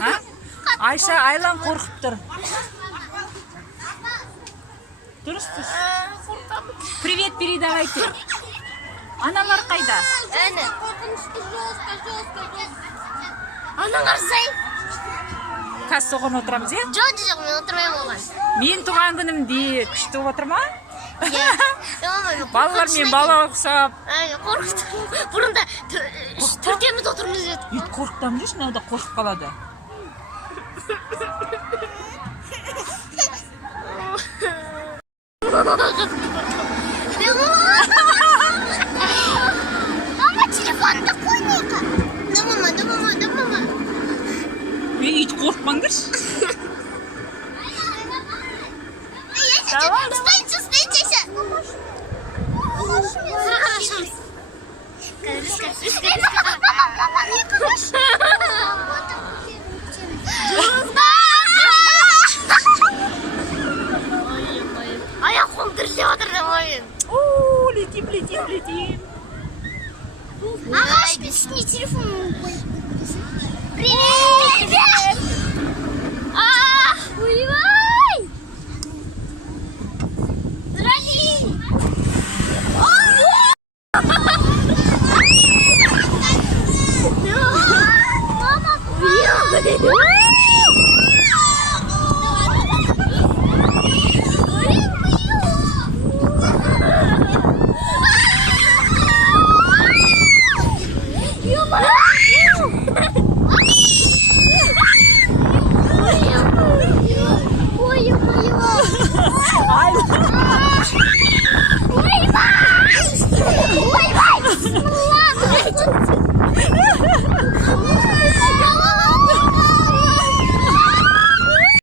А? Айша айлан қорқып тұр. Дұрыс. Привет передавайте. Аналар қайда? Әне. Аналар сай. Қазір соған отырамыз, е? Жоқ, мен отырмаймын оған. Мен туған күнімде күшті отыр ма? Балалармен бала ұқсап. Қорқыт. Бұрында төртеміз отырмыз еді. Ет қорқытамын дейшін, ада қорқып қалады. Мама, телефонды қоймайқа. Да, мама. Ит қорқпаңдыршы. Стойте. Аяқ-қолым тірсеп отыр да ойын. Летим. Ағаш, біз үстіне телефонын қойып. Привет! Ойбай! Адреналин! Мама,